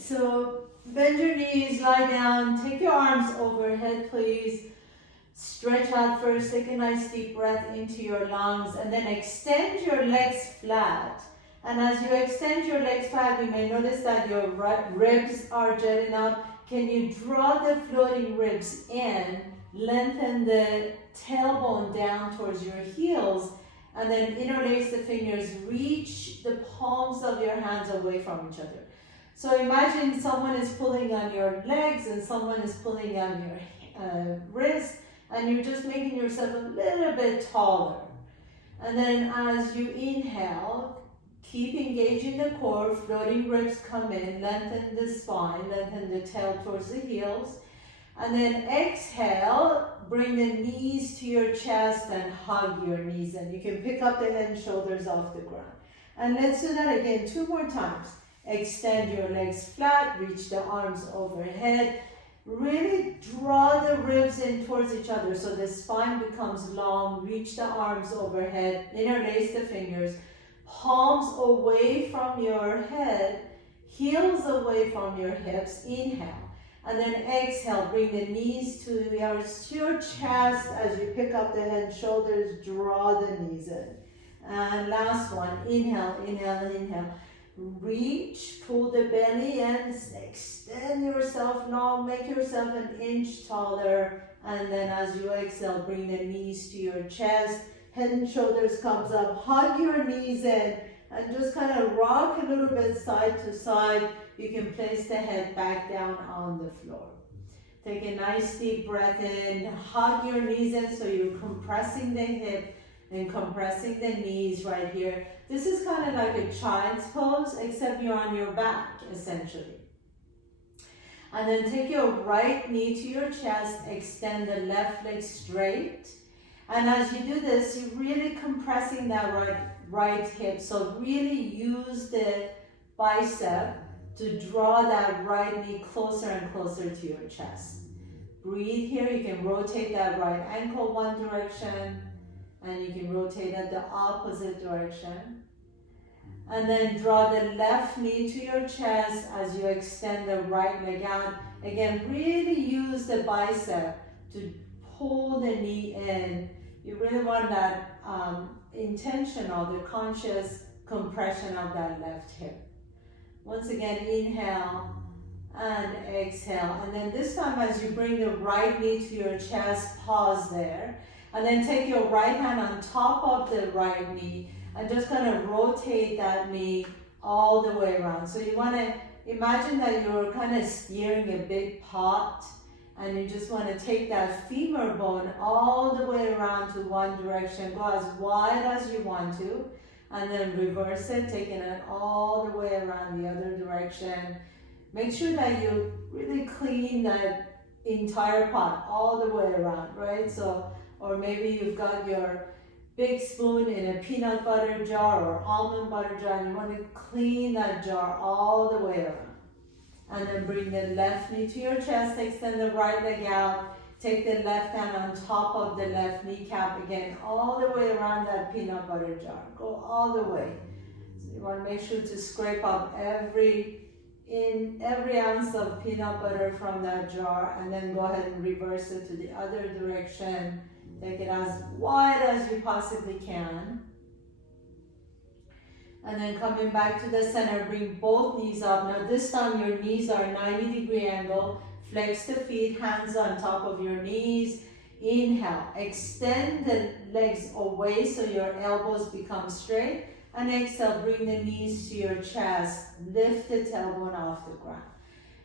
So bend your knees, lie down, take your arms overhead, please. Stretch out first, take a nice deep breath into your lungs, and then extend your legs flat. And as you extend your legs flat, you may notice that your ribs are jutting up. Can you draw the floating ribs in, lengthen the tailbone down towards your heels, and then interlace the fingers, reach the palms of your hands away from each other. So imagine someone is pulling on your legs and someone is pulling on your wrist, and you're just making yourself a little bit taller. And then as you inhale, keep engaging the core, floating ribs come in, lengthen the spine, lengthen the tail towards the heels. And then exhale, bring the knees to your chest and hug your knees. And you can pick up the head and shoulders off the ground. And let's do that again 2 more times. Extend your legs flat, reach the arms overhead. Really draw the ribs in towards each other so the spine becomes long. Reach the arms overhead, interlace the fingers, palms away from your head, heels away from your hips. Inhale. And then exhale, bring the knees to your chest as you pick up the head and shoulders, draw the knees in. And last one, inhale, inhale, inhale. Reach, pull the belly in, extend yourself long, make yourself an inch taller. And then as you exhale, bring the knees to your chest, head and shoulders comes up, hug your knees in, and just kind of rock a little bit side to side. You can place the head back down on the floor. Take a nice deep breath in, hug your knees in so you're compressing the hip and compressing the knees right here. This is kind of like a child's pose, except you're on your back, essentially. And then take your right knee to your chest, extend the left leg straight. And as you do this, you're really compressing that right hip. So really use the bicep to draw that right knee closer and closer to your chest. Breathe here. You can rotate that right ankle one direction, and you can rotate it the opposite direction. And then draw the left knee to your chest as you extend the right leg out. Again, really use the bicep to pull the knee in. You really want that intentional, the conscious compression of that left hip. Once again, inhale and exhale. And then this time as you bring the right knee to your chest, pause there. And then take your right hand on top of the right knee and just kind of rotate that knee all the way around. So you want to imagine that you're kind of steering a big pot, and you just want to take that femur bone all the way around to one direction. Go as wide as you want to, and then reverse it, taking it all the way around the other direction. Make sure that you really clean that entire pot all the way around, right? So, or maybe you've got your big spoon in a peanut butter jar or almond butter jar, and you want to clean that jar all the way around. And then bring the left knee to your chest, extend the right leg out, take the left hand on top of the left kneecap again, all the way around that peanut butter jar. Go all the way. So you want to make sure to scrape up every ounce of peanut butter from that jar, and then go ahead and reverse it to the other direction. Take it as wide as you possibly can. And then coming back to the center, bring both knees up. Now this time your knees are 90-degree angle. Flex the feet, hands on top of your knees. Inhale, extend the legs away so your elbows become straight. And exhale, bring the knees to your chest. Lift the tailbone off the ground.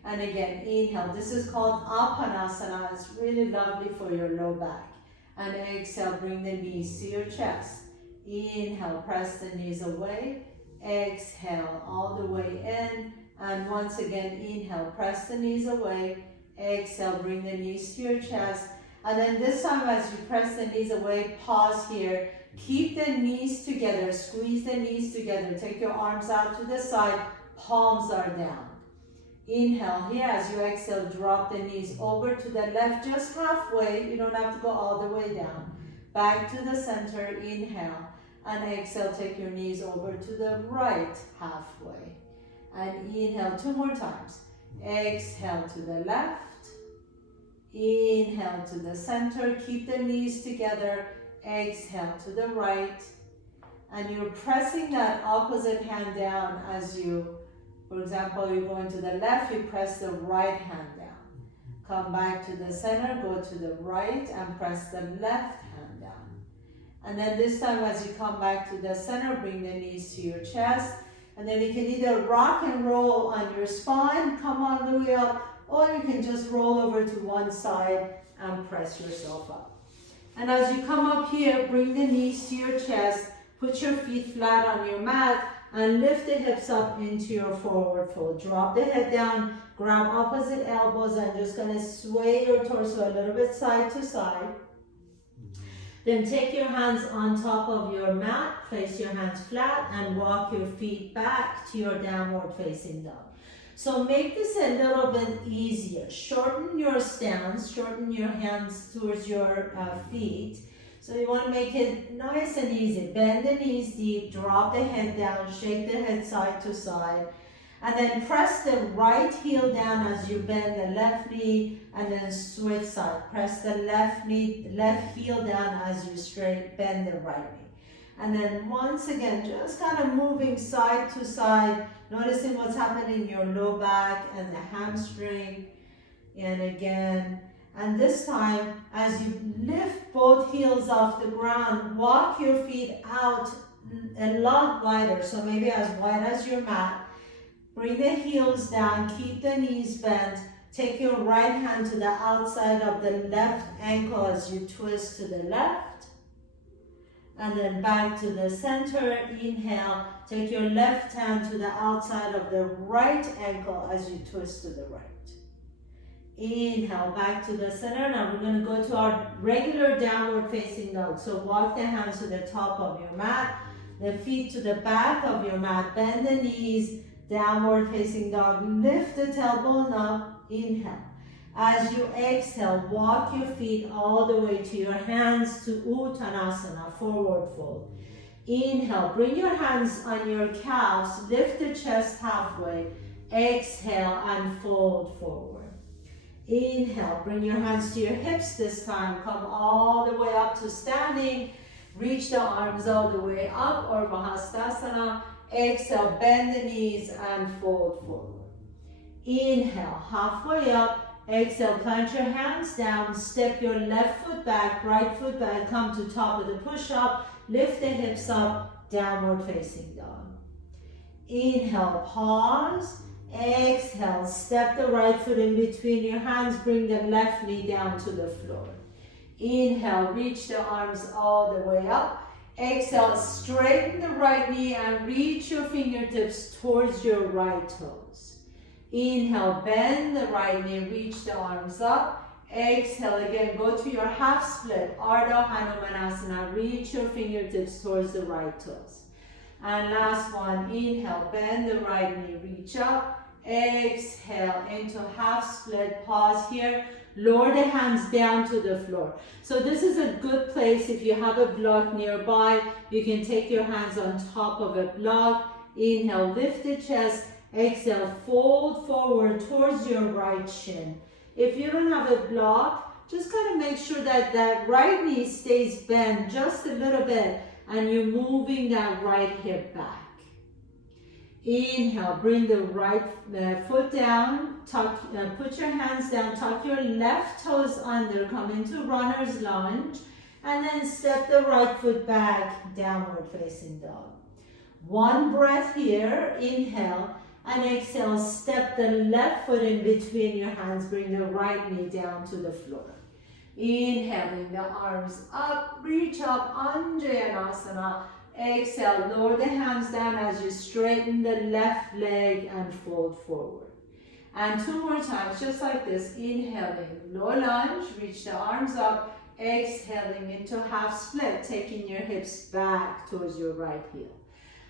And again, inhale. This is called Apanasana. It's really lovely for your low back. And exhale, bring the knees to your chest. Inhale, press the knees away. Exhale, all the way in. And once again, inhale, press the knees away. Exhale, bring the knees to your chest. And then this time as you press the knees away, pause here. Keep the knees together, squeeze the knees together. Take your arms out to the side, palms are down. Inhale here, as you exhale, drop the knees over to the left, just halfway. You don't have to go all the way down. Back to the center, inhale. And exhale, take your knees over to the right halfway. And inhale 2 more times. Exhale to the left. Inhale to the center. Keep the knees together. Exhale to the right. And you're pressing that opposite hand down as you, for example, you're going to the left, you press the right hand down. Come back to the center, go to the right and press the left hand down. And then this time as you come back to the center, bring the knees to your chest. And then you can either rock and roll on your spine, come all the way up, or you can just roll over to one side and press yourself up. And as you come up here, bring the knees to your chest, put your feet flat on your mat, and lift the hips up into your forward fold. Drop the head down, grab opposite elbows, and just gonna sway your torso a little bit side to side. Then take your hands on top of your mat, place your hands flat, and walk your feet back to your downward facing dog. So make this a little bit easier. Shorten your stance, shorten your hands towards your feet. So you want to make it nice and easy. Bend the knees deep, drop the head down, shake the head side to side. And then press the right heel down as you bend the left knee, and then switch side. Press the left heel down as you bend the right knee. And then once again, just kind of moving side to side, noticing what's happening in your low back and the hamstring. And again, and this time, as you lift both heels off the ground, walk your feet out a lot wider. So maybe as wide as your mat. Bring the heels down, keep the knees bent. Take your right hand to the outside of the left ankle as you twist to the left. And then back to the center, inhale. Take your left hand to the outside of the right ankle as you twist to the right. Inhale, back to the center. Now we're going to go to our regular downward facing dog. So walk the hands to the top of your mat, the feet to the back of your mat, bend the knees, downward facing dog. Lift the tailbone up, inhale. As you exhale, walk your feet all the way to your hands to Uttanasana, forward fold. Inhale, bring your hands on your calves, lift the chest halfway. Exhale and fold forward. Inhale, bring your hands to your hips this time. Come all the way up to standing. Reach the arms all the way up, or Mahastasana. Exhale, bend the knees and fold forward. Inhale, halfway up. Exhale, plant your hands down. Step your left foot back, right foot back. Come to top of the push-up. Lift the hips up, downward facing dog. Inhale, pause. Exhale, step the right foot in between your hands. Bring the left knee down to the floor. Inhale, reach the arms all the way up. Exhale, straighten the right knee and reach your fingertips towards your right toes. Inhale, bend the right knee, reach the arms up. Exhale, again, go to your half split, Ardha Hanumanasana. Reach your fingertips towards the right toes. And last one, inhale, bend the right knee, reach up. Exhale into half split, pause here. Lower the hands down to the floor. So this is a good place if you have a block nearby. You can take your hands on top of a block. Inhale, lift the chest. Exhale, fold forward towards your right shin. If you don't have a block, just kind of make sure that that right knee stays bent just a little bit and you're moving that right hip back. Inhale, bring the right foot down, put your hands down, tuck your left toes under, come into runner's lunge, and then step the right foot back, downward facing dog. One breath here, inhale, and exhale, step the left foot in between your hands, bring the right knee down to the floor. Inhaling the arms up, reach up, Anjayanasana. Exhale, lower the hands down as you straighten the left leg and fold forward. And 2 more times, just like this. Inhaling, low lunge, reach the arms up. Exhaling into half split, taking your hips back towards your right heel.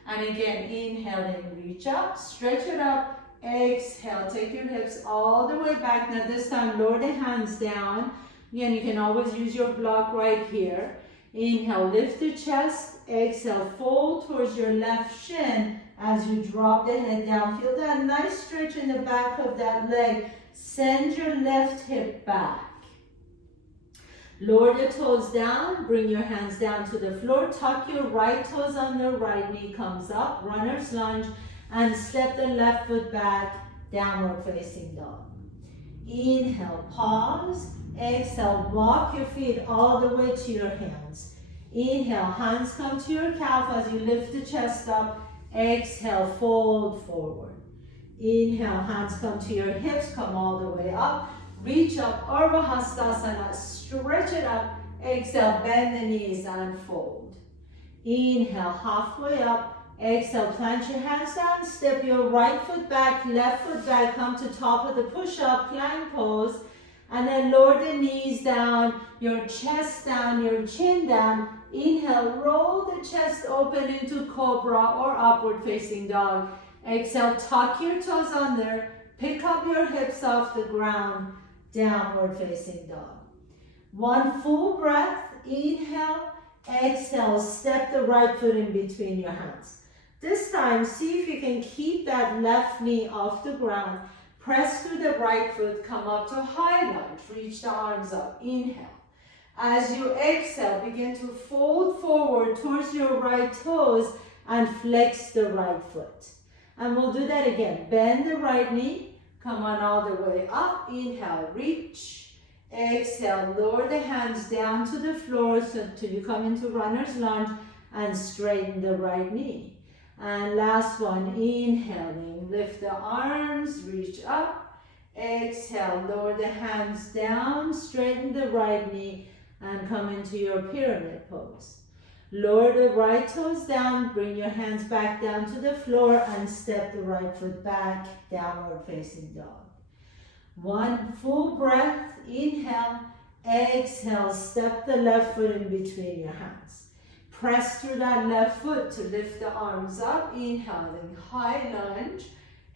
And again, inhaling, reach up, stretch it up. Exhale, take your hips all the way back. Now this time, lower the hands down. Again, you can always use your block right here. Inhale, lift the chest. Exhale, fold towards your left shin as you drop the head down. Feel that nice stretch in the back of that leg. Send your left hip back. Lower the toes down, bring your hands down to the floor, tuck your right toes under, right knee comes up, runner's lunge, and step the left foot back, downward facing dog. Inhale, pause, exhale, walk your feet all the way to your hands. Inhale, hands come to your calf as you lift the chest up, exhale, fold forward. Inhale, hands come to your hips, come all the way up. Reach up, Urdhva Hastasana, stretch it up. Exhale, bend the knees and fold. Inhale, halfway up. Exhale, plant your hands down, step your right foot back, left foot back, come to top of the push-up, plank pose. And then lower the knees down, your chest down, your chin down. Inhale, roll the chest open into cobra or upward facing dog. Exhale, tuck your toes under, pick up your hips off the ground. Downward facing dog. One full breath, inhale, exhale, step the right foot in between your hands. This time, see if you can keep that left knee off the ground. Press through the right foot, come up to high lunge, reach the arms up, inhale. As you exhale, begin to fold forward towards your right toes and flex the right foot. And we'll do that again. Bend the right knee. Come on all the way up. Inhale, reach. Exhale, lower the hands down to the floor until you come into runner's lunge and straighten the right knee. And last one, inhaling, lift the arms, reach up. Exhale, lower the hands down, straighten the right knee and come into your pyramid pose. Lower the right toes down, bring your hands back down to the floor and step the right foot back, downward facing dog. One full breath, inhale, exhale, step the left foot in between your hands. Press through that left foot to lift the arms up, inhaling, high lunge.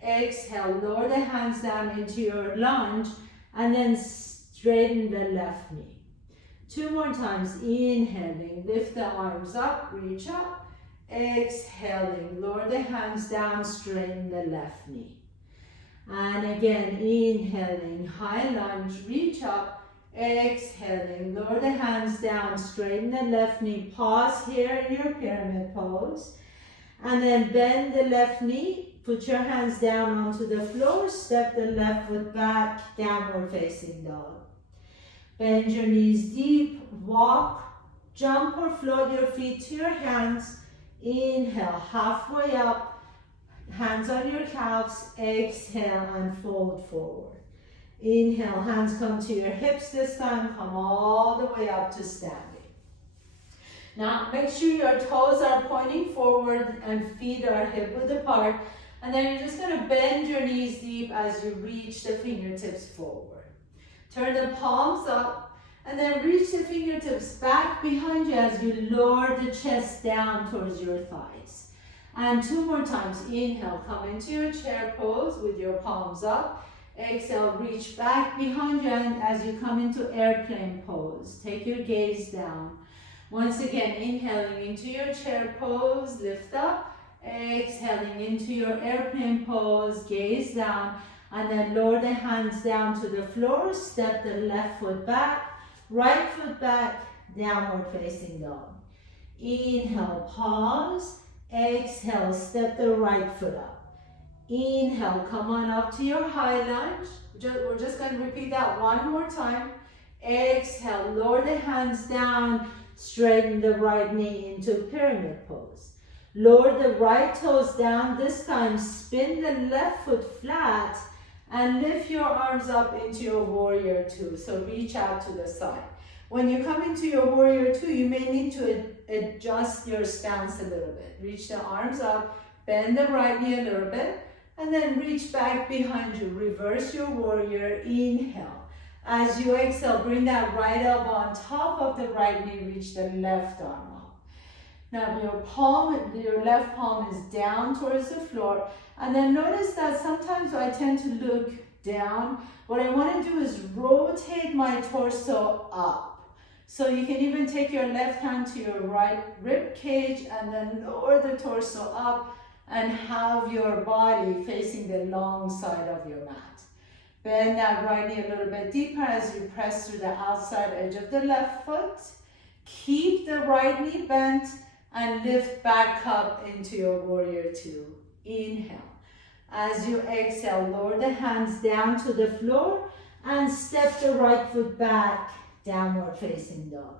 Exhale, lower the hands down into your lunge and then straighten the left knee. Two more times, inhaling, lift the arms up, reach up. Exhaling, lower the hands down, straighten the left knee. And again, inhaling, high lunge, reach up. Exhaling, lower the hands down, straighten the left knee. Pause here in your pyramid pose. And then bend the left knee, put your hands down onto the floor, step the left foot back, downward facing dog. Bend your knees deep, walk, jump or float your feet to your hands. Inhale, halfway up, hands on your calves, exhale and fold forward. Inhale, hands come to your hips this time, come all the way up to standing. Now make sure your toes are pointing forward and feet are hip width apart. And then you're just going to bend your knees deep as you reach the fingertips forward. Turn the palms up and then reach the fingertips back behind you as you lower the chest down towards your thighs. And two more times. Inhale, come into your chair pose with your palms up. Exhale, reach back behind you and as you come into airplane pose. Take your gaze down. Once again, inhaling into your chair pose, lift up. Exhaling into your airplane pose, gaze down. And then lower the hands down to the floor, step the left foot back, right foot back, downward facing dog. Inhale, pause, exhale, step the right foot up. Inhale, come on up to your high lunge. We're just going to repeat that one more time. Exhale, lower the hands down, straighten the right knee into pyramid pose. Lower the right toes down, this time spin the left foot flat, and lift your arms up into your warrior two. So reach out to the side. When you come into your warrior two, you may need to adjust your stance a little bit. Reach the arms up, bend the right knee a little bit, and then reach back behind you. Reverse your warrior, inhale. As you exhale, bring that right elbow on top of the right knee, reach the left arm up. Now your left palm is down towards the floor. And then notice that sometimes I tend to look down. What I want to do is rotate my torso up. So you can even take your left hand to your right rib cage and then lower the torso up and have your body facing the long side of your mat. Bend that right knee a little bit deeper as you press through the outside edge of the left foot. Keep the right knee bent and lift back up into your warrior two. Inhale. As you exhale, lower the hands down to the floor and step the right foot back, downward facing dog.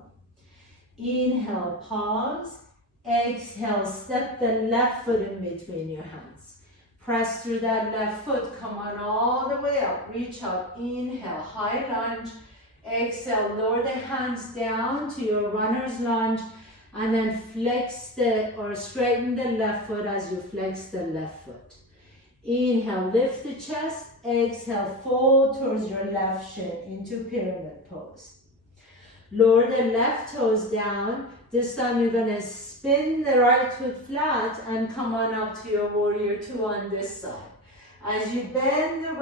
Inhale, pause. Exhale, step the left foot in between your hands. Press through that left foot, come on all the way up, reach up. Inhale, high lunge. Exhale, lower the hands down to your runner's lunge and then flex or straighten the left foot as you flex the left foot. Inhale, lift the chest. Exhale, fold towards your left shin into pyramid pose. Lower the left toes down. This time you're going to spin the right foot flat and come on up to your warrior two on this side. As you bend the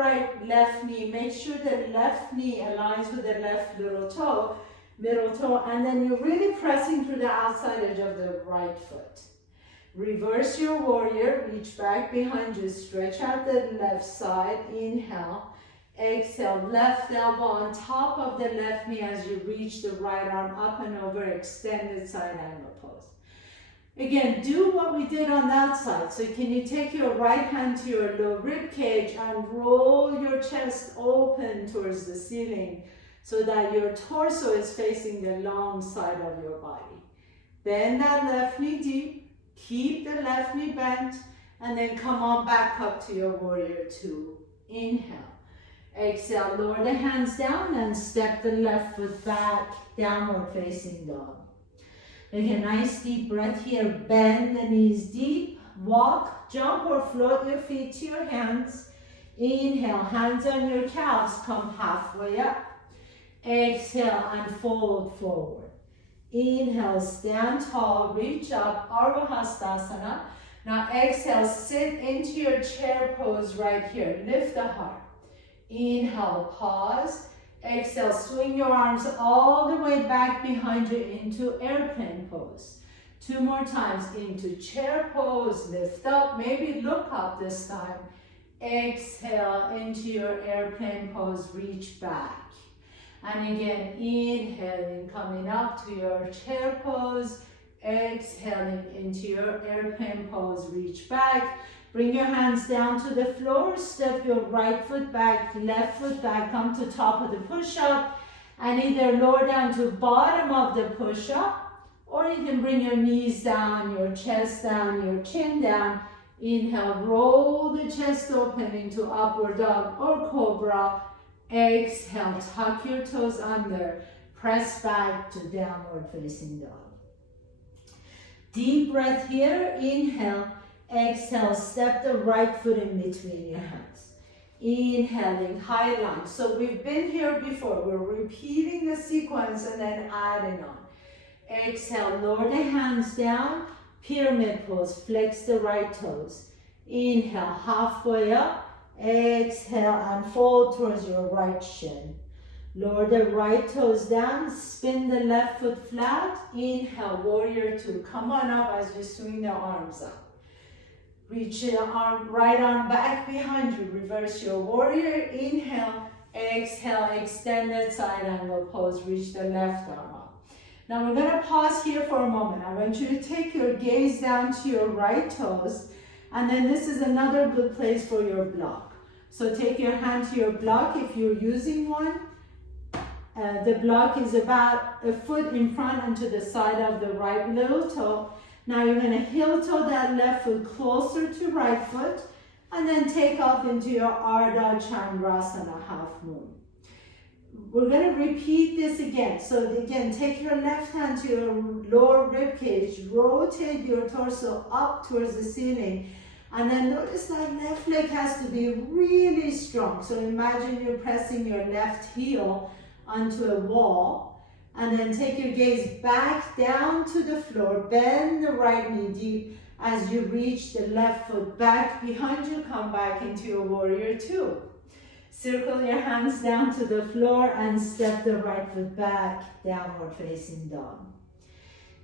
left knee, make sure the left knee aligns with the left middle toe, and then you're really pressing through the outside edge of the right foot. Reverse your warrior, reach back behind you, stretch out the left side, inhale. Exhale, left elbow on top of the left knee as you reach the right arm up and over, extended side angle pose. Again, do what we did on that side. So can you take your right hand to your low rib cage and roll your chest open towards the ceiling so that your torso is facing the long side of your body. Bend that left knee deep, keep the left knee bent, and then come on back up to your warrior two. Inhale. Exhale, lower the hands down and step the left foot back, downward facing dog. Again, nice deep breath here. Bend the knees deep. Walk, jump or float your feet to your hands. Inhale, hands on your calves, come halfway up. Exhale and fold forward. Inhale, stand tall, reach up, Ardha Hastasana. Now exhale, sit into your chair pose right here. Lift the heart. Inhale, pause. Exhale, swing your arms all the way back behind you into airplane pose. Two more times into chair pose, lift up, maybe look up this time. Exhale into your airplane pose, reach back. And again, inhaling, coming up to your chair pose. Exhaling into your airplane pose, reach back. Bring your hands down to the floor, step your right foot back, left foot back, come to top of the push-up, and either lower down to bottom of the push-up, or you can bring your knees down, your chest down, your chin down. Inhale, roll the chest open into upward dog or cobra. Exhale, tuck your toes under, press back to downward facing dog. Deep breath here, inhale. Exhale, step the right foot in between your hands. Inhaling, high lunge. So we've been here before. We're repeating the sequence and then adding on. Exhale, lower the hands down. Pyramid pose, flex the right toes. Inhale, halfway up. Exhale and fold towards your right shin. Lower the right toes down, spin the left foot flat. Inhale, warrior two. Come on up as you swing the arms up. Reach your right arm back behind you. Reverse your warrior. Inhale, exhale, extended side angle pose. Reach the left arm up. Now we're going to pause here for a moment. I want you to take your gaze down to your right toes. And then this is another good place for your block. So take your hand to your block if you're using one. The block is about a foot in front and to the side of the right little toe. Now you're going to heel toe that left foot closer to right foot and then take off into your Ardha Chandrasana half moon. We're going to repeat this again. So again, take your left hand to your lower rib cage, rotate your torso up towards the ceiling, and then notice that left leg has to be really strong. So imagine you're pressing your left heel onto a wall. And then take your gaze back down to the floor. Bend the right knee deep as you reach the left foot back behind you. Come back into your warrior two. Circle your hands down to the floor and step the right foot back, downward facing dog.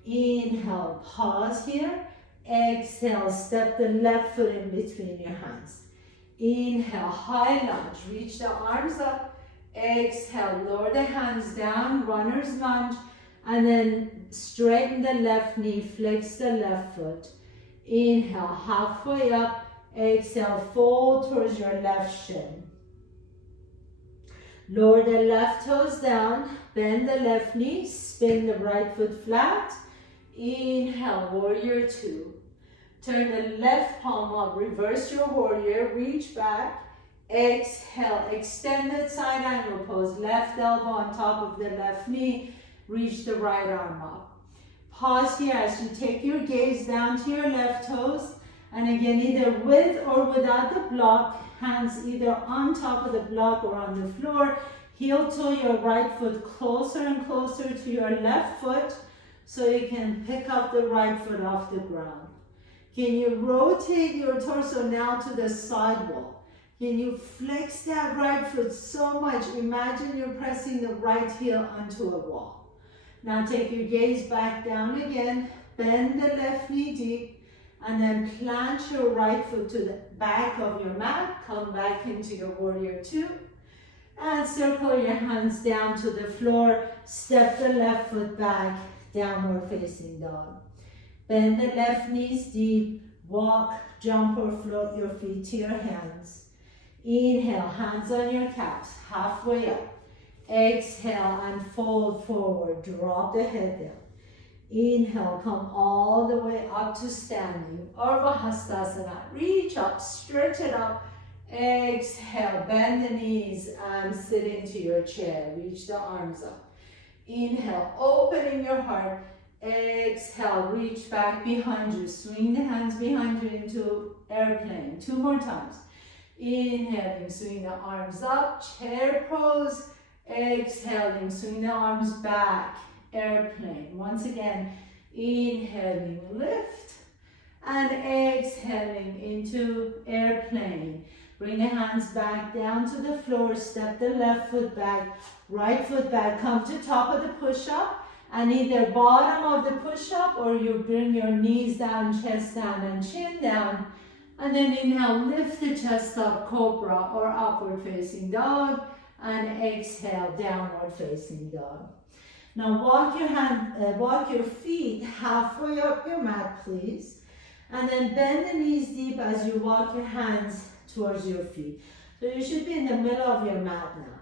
Inhale, pause here. Exhale, step the left foot in between your hands. Inhale, high lunge, reach the arms up. Exhale, lower the hands down, runner's lunge, and then straighten the left knee, flex the left foot. Inhale, halfway up. Exhale, fold towards your left shin. Lower the left toes down, bend the left knee, spin the right foot flat. Inhale, warrior two. Turn the left palm up, reverse your warrior, reach back. Exhale, extended side angle pose, left elbow on top of the left knee, reach the right arm up. Pause here as you take your gaze down to your left toes, and again, either with or without the block, hands either on top of the block or on the floor, heel toe your right foot closer and closer to your left foot so you can pick up the right foot off the ground. Can you rotate your torso now to the side wall? Can you flex that right foot so much? Imagine you're pressing the right heel onto a wall. Now take your gaze back down again, bend the left knee deep, and then plant your right foot to the back of your mat. Come back into your warrior two. And circle your hands down to the floor. Step the left foot back, downward facing dog. Bend the left knees deep. Walk, jump or float your feet to your hands. Inhale, hands on your calves, halfway up. Exhale and fold forward. Drop the head down. Inhale, come all the way up to standing. Urdhva Hastasana. Reach up, stretch it up. Exhale, bend the knees and sit into your chair. Reach the arms up. Inhale, opening your heart. Exhale, reach back behind you. Swing the hands behind you into airplane. 2 more times. Inhaling, swing the arms up, chair pose. Exhaling, swing the arms back. Airplane. Once again, inhaling, lift, and exhaling into airplane. Bring the hands back down to the floor, step the left foot back, right foot back, come to top of the push-up, and either bottom of the push-up or you bring your knees down, chest down, and chin down, and then inhale, lift the chest up, cobra or upward facing dog, and exhale, downward facing dog. Now walk your feet halfway up your mat, please. And then bend the knees deep as you walk your hands towards your feet. So you should be in the middle of your mat now.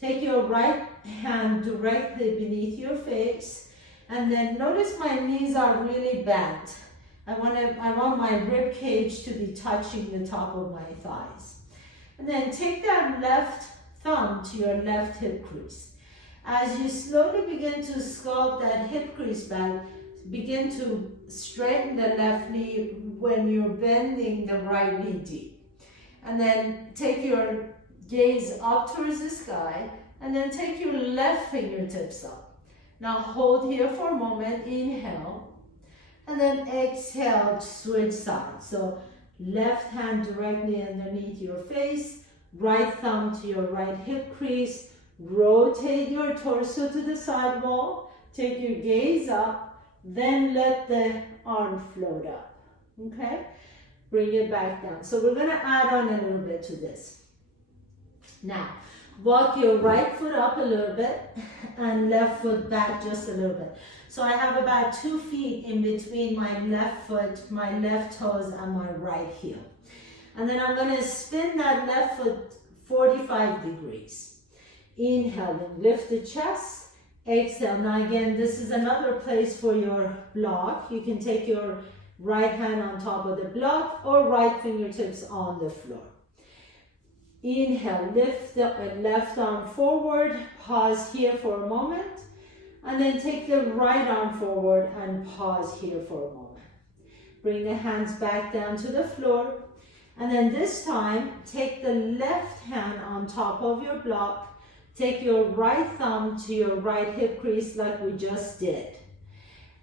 Take your right hand directly beneath your face. And then notice my knees are really bent. I want my rib cage to be touching the top of my thighs. And then take that left thumb to your left hip crease. As you slowly begin to sculpt that hip crease back, begin to straighten the left knee when you're bending the right knee deep. And then take your gaze up towards the sky, and then take your left fingertips up. Now hold here for a moment, inhale, and then exhale, switch sides. So left hand directly underneath your face, right thumb to your right hip crease, rotate your torso to the side wall, take your gaze up, then let the arm float up, okay? Bring it back down. So we're gonna add on a little bit to this. Now, walk your right foot up a little bit and left foot back just a little bit. So I have about 2 feet in between my left foot, my left toes, and my right heel. And then I'm gonna spin that left foot 45 degrees. Inhaling, lift the chest, exhale. Now again, this is another place for your block. You can take your right hand on top of the block or right fingertips on the floor. Inhale, lift the left arm forward, pause here for a moment, and then take the right arm forward and pause here for a moment. Bring the hands back down to the floor, and then this time, take the left hand on top of your block. Take your right thumb to your right hip crease like we just did.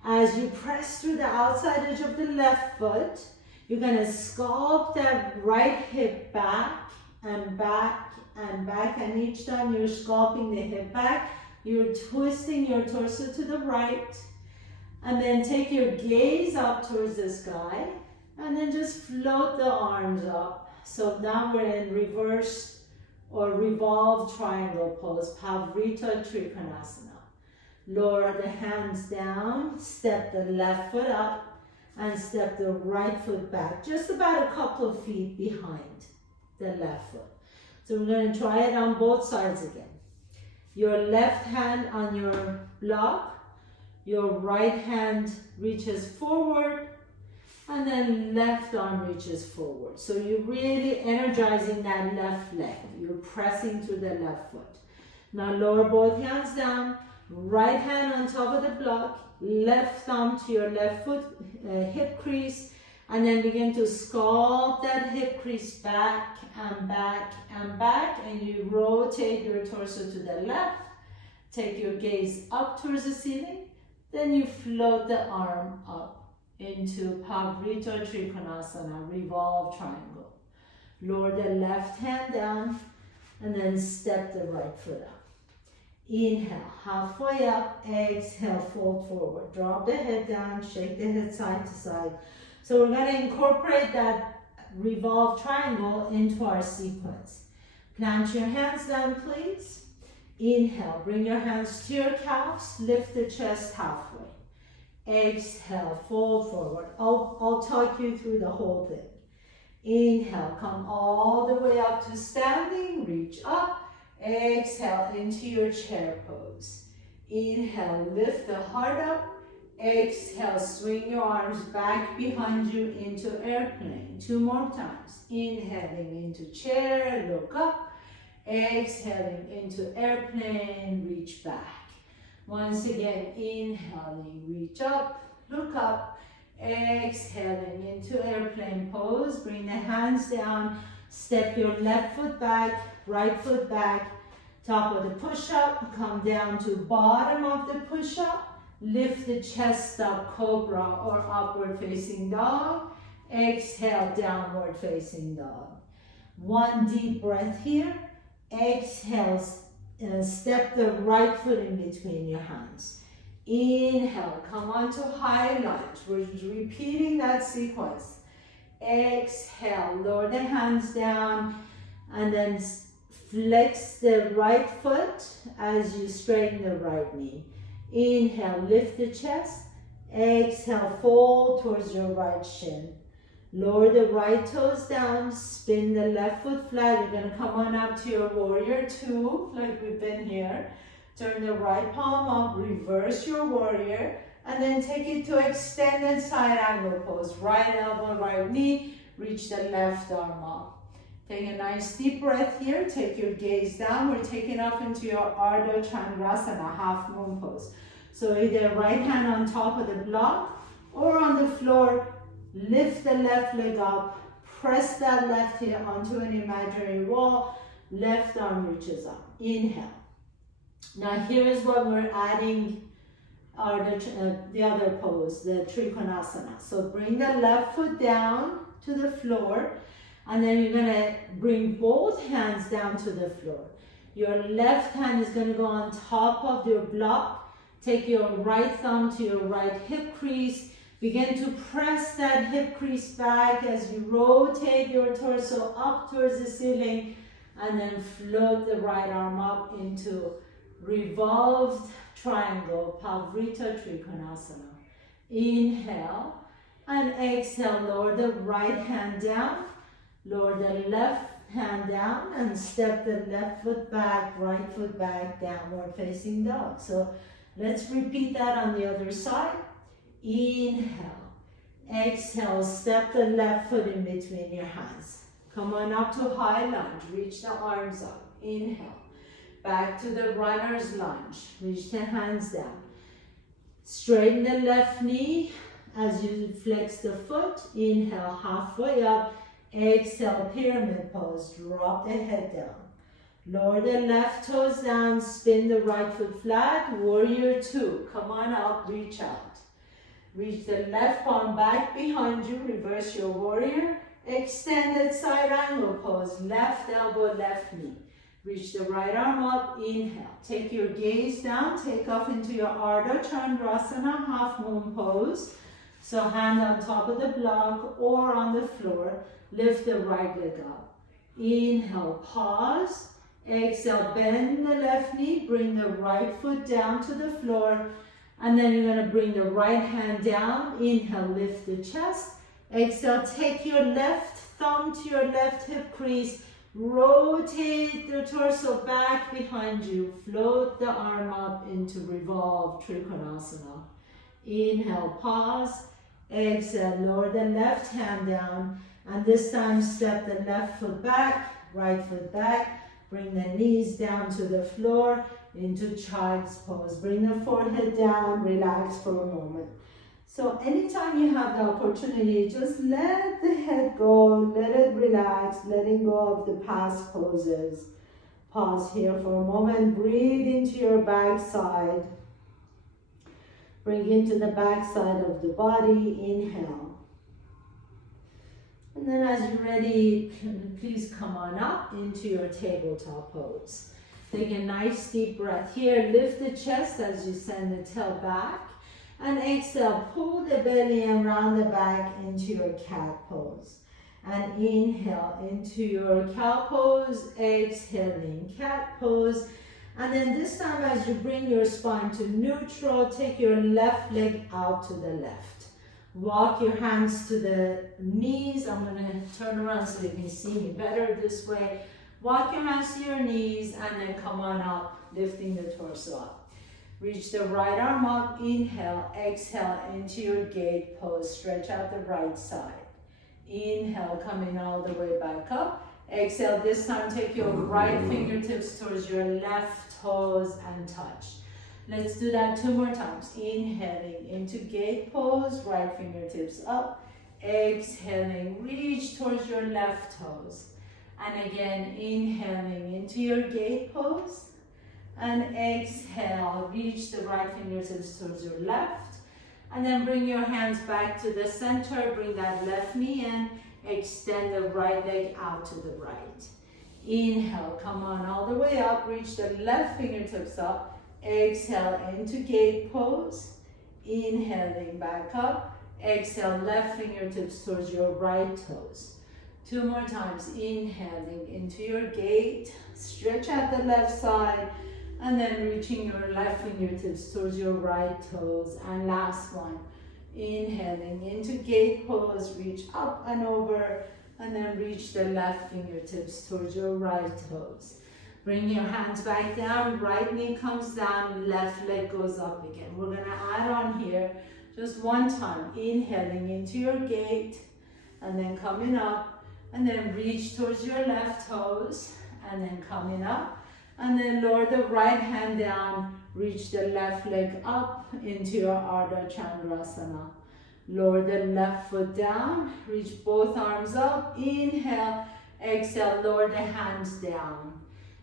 As you press through the outside edge of the left foot, you're gonna sculpt that right hip back and back and back. And each time you're sculpting the hip back, you're twisting your torso to the right. And then take your gaze up towards the sky. And then just float the arms up. So now we're in reverse or revolved triangle pose, Pavrita Trikonasana. Lower the hands down, step the left foot up, and step the right foot back, just about a couple of feet behind the left foot. So we're going to try it on both sides again. Your left hand on your block, your right hand reaches forward, and then left arm reaches forward. So you're really energizing that left leg. You're pressing through the left foot. Now lower both hands down, right hand on top of the block, left thumb to your left foot, hip crease, and then begin to sculpt that hip crease back and back and back, and you rotate your torso to the left. Take your gaze up towards the ceiling, then you float the arm up into Pavrita Trikonasana, revolve triangle. Lower the left hand down and then step the right foot up. Inhale, halfway up, exhale, fold forward. Drop the head down, shake the head side to side. So we're going to incorporate that revolve triangle into our sequence. Plant your hands down, please. Inhale, bring your hands to your calves, lift the chest halfway. Exhale, fold forward. I'll talk you through the whole thing. Inhale, come all the way up to standing, reach up. Exhale into your chair pose. Inhale, lift the heart up. Exhale, swing your arms back behind you into airplane. 2 more times. Inhaling into chair, look up. Exhaling into airplane, reach back. Once again, inhaling, reach up, look up. Exhaling into airplane pose. Bring the hands down. Step your left foot back, right foot back. Top of the push-up. Come down to bottom of the push-up. Lift the chest up, cobra or upward facing dog. Exhale, downward facing dog. 1 deep breath here. Exhale, step the right foot in between your hands. Inhale, come on to high lunge. We're repeating that sequence. Exhale, lower the hands down and then flex the right foot as you straighten the right knee. Inhale, lift the chest. Exhale, fold towards your right shin. Lower the right toes down, spin the left foot flat. You're going to come on up to your warrior 2, like we've been here. Turn the right palm up, reverse your warrior, and then take it to extended side angle pose. Right elbow, right knee, reach the left arm up. Take a nice deep breath here. Take your gaze down. We're taking off into your Ardha Chandrasana, half moon pose. So either right hand on top of the block or on the floor. Lift the left leg up, press that left heel onto an imaginary wall, left arm reaches up. Inhale. Now here is what we're adding the other pose, the Trikonasana. So bring the left foot down to the floor, and then you're going to bring both hands down to the floor. Your left hand is going to go on top of your block. Take your right thumb to your right hip crease. Begin to press that hip crease back as you rotate your torso up towards the ceiling, and then float the right arm up into revolved triangle, Pavrita Trikonasana. Inhale and exhale, lower the right hand down, lower the left hand down, and step the left foot back, right foot back, downward facing dog. So let's repeat that on the other side. Inhale, exhale, step the left foot in between your hands. Come on up to high lunge, reach the arms up. Inhale, back to the runner's lunge, reach the hands down. Straighten the left knee as you flex the foot. Inhale, halfway up. Exhale, pyramid pose, drop the head down. Lower the left toes down, spin the right foot flat, warrior 2. Come on up, reach out. Reach the left palm back behind you, reverse your warrior. Extended side angle pose, left elbow, left knee. Reach the right arm up, inhale. Take your gaze down, take off into your Ardha Chandrasana, half moon pose. So hand on top of the block or on the floor, lift the right leg up. Inhale, pause. Exhale, bend the left knee, bring the right foot down to the floor, and then you're going to bring the right hand down. Inhale, lift the chest. Exhale, take your left thumb to your left hip crease, rotate the torso back behind you, float the arm up into revolve Trikonasana. Inhale, pause. Exhale, lower the left hand down, and this time step the left foot back, right foot back. Bring the knees down to the floor into child's pose. Bring the forehead down, relax for a moment. So anytime you have the opportunity, just let the head go, let it relax, letting go of the past poses. Pause here for a moment, breathe into your back side. Bring into the back side of the body, inhale. And then as you're ready, please come on up into your tabletop pose. Take a nice deep breath here. Lift the chest as you send the tail back. And exhale, pull the belly and round the back into your cat pose. And inhale into your cow pose, exhaling cat pose. And then this time as you bring your spine to neutral, take your left leg out to the left. Walk your hands to the knees. I'm going to turn around so you can see me better this way. Walk your hands to your knees and then come on up, lifting the torso up. Reach the right arm up, inhale, exhale into your gate pose. Stretch out the right side. Inhale, coming all the way back up. Exhale, this time take your right fingertips towards your left toes and touch. Let's do that 2 more times. Inhaling into gate pose, right fingertips up. Exhaling, reach towards your left toes. And again, inhaling into your gate pose. And exhale, reach the right fingertips towards your left. And then bring your hands back to the center. Bring that left knee in. Extend the right leg out to the right. Inhale, come on all the way up. Reach the left fingertips up. Exhale into gate pose. Inhaling back up. Exhale, left fingertips towards your right toes. 2 more times. Inhaling into your gate. Stretch out the left side. And then reaching your left fingertips towards your right toes. And last one. Inhaling into gate pose. Reach up and over. And then reach the left fingertips towards your right toes. Bring your hands back down, right knee comes down, left leg goes up again. We're going to add on here just 1 time. Inhaling into your gate, and then coming up, and then reach towards your left toes, and then coming up, and then lower the right hand down, reach the left leg up into your Ardha Chandrasana. Lower the left foot down, reach both arms up, inhale, exhale, lower the hands down.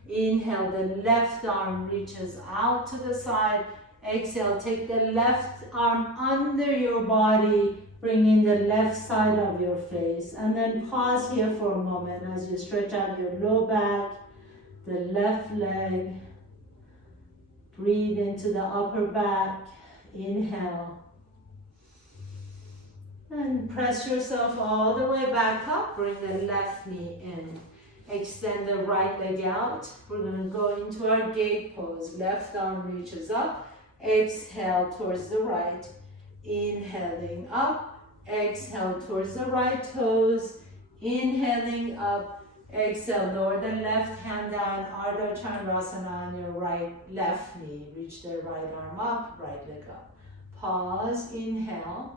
Inhale, the left arm reaches out to the side. Exhale, take the left arm under your body, bringing the left side of your face. And then pause here for a moment as you stretch out your low back, the left leg. Breathe into the upper back. Inhale. And press yourself all the way back up. Bring the left knee in. Extend the right leg out. We're going to go into our gate pose. Left arm reaches up. Exhale towards the right. Inhaling up. Exhale towards the right toes. Inhaling up. Exhale, lower the left hand down. Ardha Chandrasana on your left knee. Reach the right arm up, right leg up. Pause, inhale.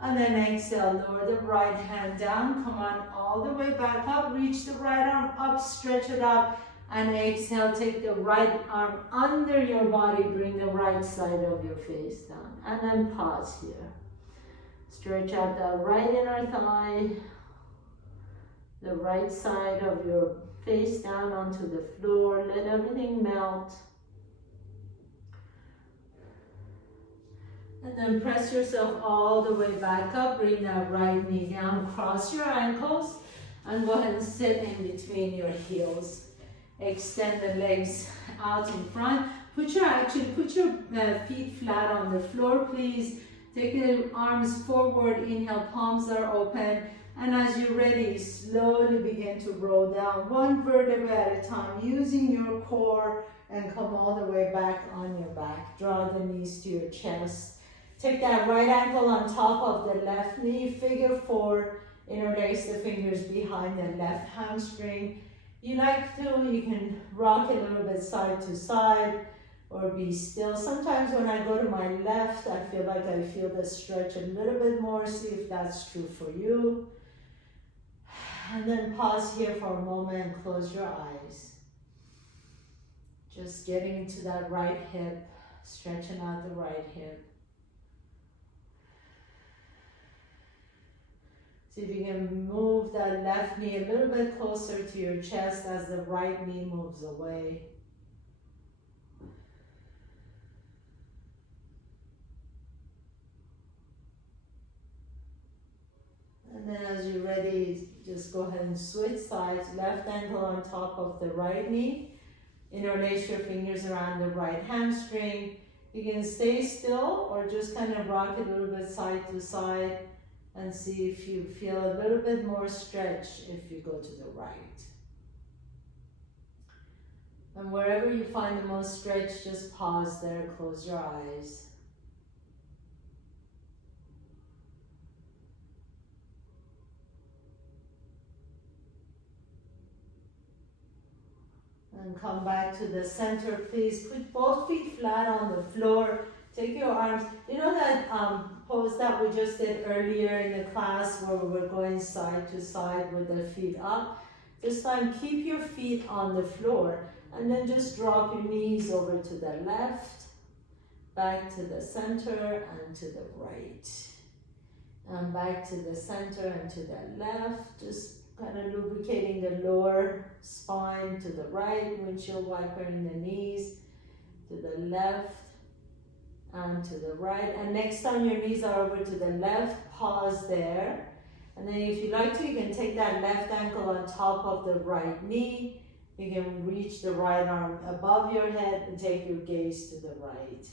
And then exhale, lower the right hand down. Come on all the way back up. Reach the right arm up, stretch it up. And exhale, take the right arm under your body. Bring the right side of your face down. And then pause here. Stretch out the right inner thigh. The right side of your face down onto the floor. Let everything melt. And then press yourself all the way back up. Bring that right knee down. Cross your ankles. And go ahead and sit in between your heels. Extend the legs out in front. Put your feet flat on the floor, please. Take the arms forward. Inhale, palms are open. And as you're ready, slowly begin to roll down one vertebra at a time, using your core, and come all the way back on your back. Draw the knees to your chest. Take that right ankle on top of the left knee, figure four. Interlace the fingers behind the left hamstring. You like to, you can rock a little bit side to side or be still. Sometimes when I go to my left, I feel like I feel the stretch a little bit more. See if that's true for you. And then pause here for a moment, close your eyes. Just getting into that right hip, stretching out the right hip. See if you can move that left knee a little bit closer to your chest as the right knee moves away. And then as you're ready, just go ahead and switch sides. Left ankle on top of the right knee. Interlace your fingers around the right hamstring. You can stay still or just kind of rock a little bit side to side and see if you feel a little bit more stretch if you go to the right. And wherever you find the most stretch, just pause there, close your eyes. And come back to the center, please. Put both feet flat on the floor. Take your arms. You know that pose that we just did earlier in the class where we were going side to side with the feet up? This time, keep your feet on the floor and then just drop your knees over to the left, back to the center and to the right. And back to the center and to the left. Just kind of lubricating the lower spine to the right, windshield wiper in the knees, to the left and to the right. And next time your knees are over to the left, pause there. And then if you like to, you can take that left ankle on top of the right knee. You can reach the right arm above your head and take your gaze to the right.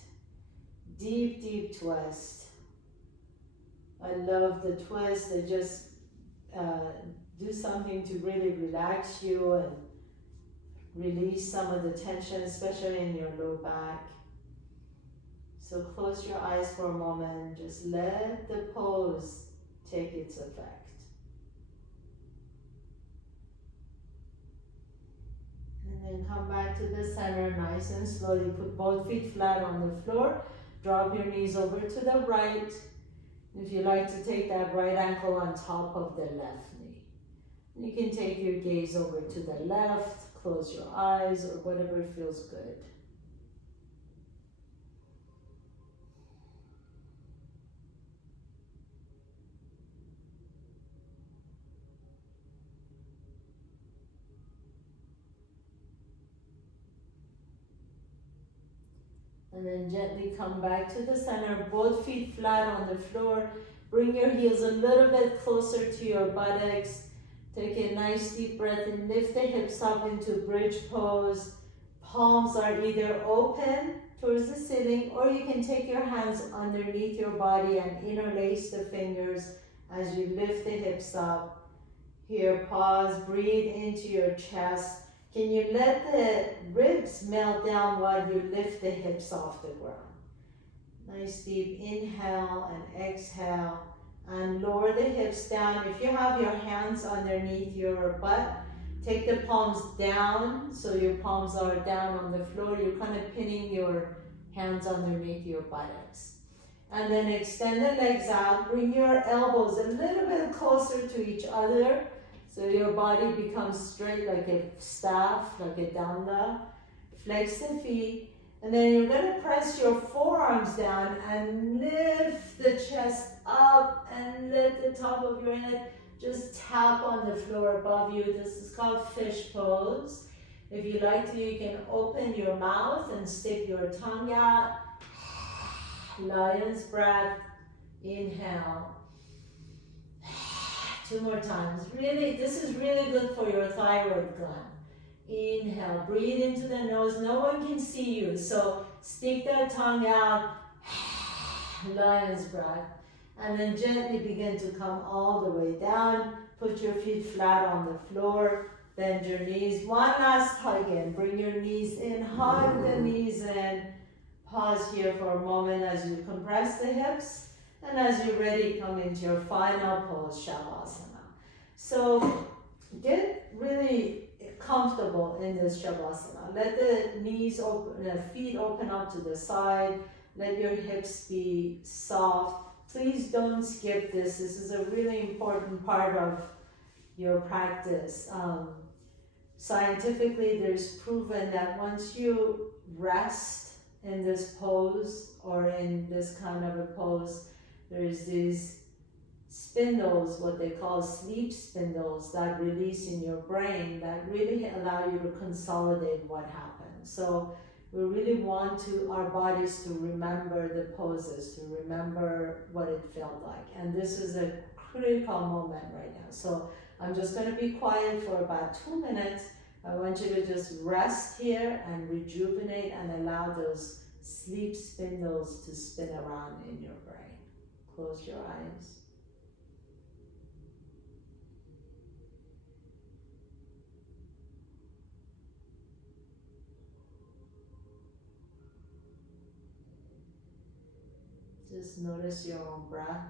Deep, deep twist. I love the twist. They just do something to really relax you and release some of the tension, especially in your low back. So close your eyes for a moment. Just let the pose take its effect. And then come back to the center nice and slowly. Put both feet flat on the floor. Drop your knees over to the right. If you like to take that right ankle on top of the left knee. You can take your gaze over to the left, close your eyes, or whatever feels good. And then gently come back to the center, both feet flat on the floor. Bring your heels a little bit closer to your buttocks. Take a nice deep breath and lift the hips up into bridge pose. Palms are either open towards the ceiling, or you can take your hands underneath your body and interlace the fingers as you lift the hips up. Here, pause, breathe into your chest. Can you let the ribs melt down while you lift the hips off the ground? Nice deep inhale and exhale. And lower the hips down. If you have your hands underneath your butt, take the palms down so your palms are down on the floor. You're kind of pinning your hands underneath your buttocks. And then extend the legs out. Bring your elbows a little bit closer to each other so your body becomes straight like a staff, like a danda. Flex the feet. And then you're going to press your forearms down and lift the chest up and let the top of your head just tap on the floor above you. This is called fish pose. If you like to, you can open your mouth and stick your tongue out. Lion's breath. Inhale. 2 more times. Really, this is really good for your thyroid gland. Inhale, breathe into the nose. No one can see you, so stick that tongue out. Lion's breath. And then gently begin to come all the way down. Put your feet flat on the floor. Bend your knees. One last hug in. Bring your knees in. Hug the knees in. Pause here for a moment as you compress the hips. And as you're ready, come into your final pose, Shavasana. So get really comfortable in this Shavasana. Let the knees open, the feet open up to the side. Let your hips be soft. Please don't skip this. This is a really important part of your practice. Scientifically, there's proven that once you rest in this pose or in this kind of a pose, there's these spindles, what they call sleep spindles, that release in your brain that really allow you to consolidate what happened. So we really want our bodies to remember the poses, to remember what it felt like. And this is a critical moment right now. So I'm just going to be quiet for about 2 minutes. I want you to just rest here and rejuvenate and allow those sleep spindles to spin around in your brain. Close your eyes. Just notice your own breath.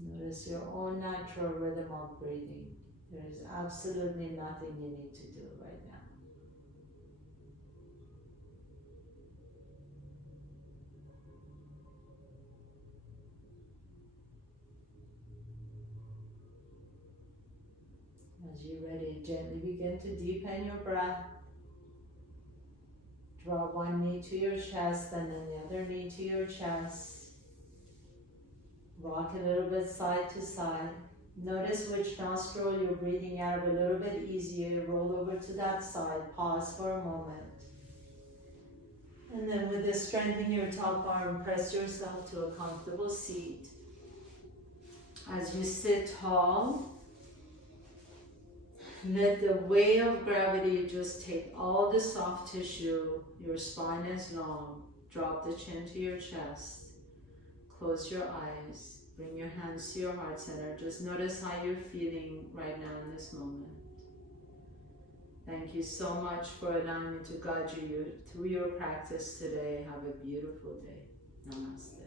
Notice your own natural rhythm of breathing. There is absolutely nothing you need to do right now. As you're ready, gently begin to deepen your breath. Draw one knee to your chest and then the other knee to your chest. Rock a little bit side to side. Notice which nostril you're breathing out a little bit easier. Roll over to that side. Pause for a moment. And then with this, strengthen your top arm. Press yourself to a comfortable seat. As you sit tall, let the weight of gravity just take all the soft tissue. Your spine is long. Drop the chin to your chest. Close your eyes. Bring your hands to your heart center. Just notice how you're feeling right now in this moment. Thank you so much for allowing me to guide you through your practice today. Have a beautiful day. Namaste.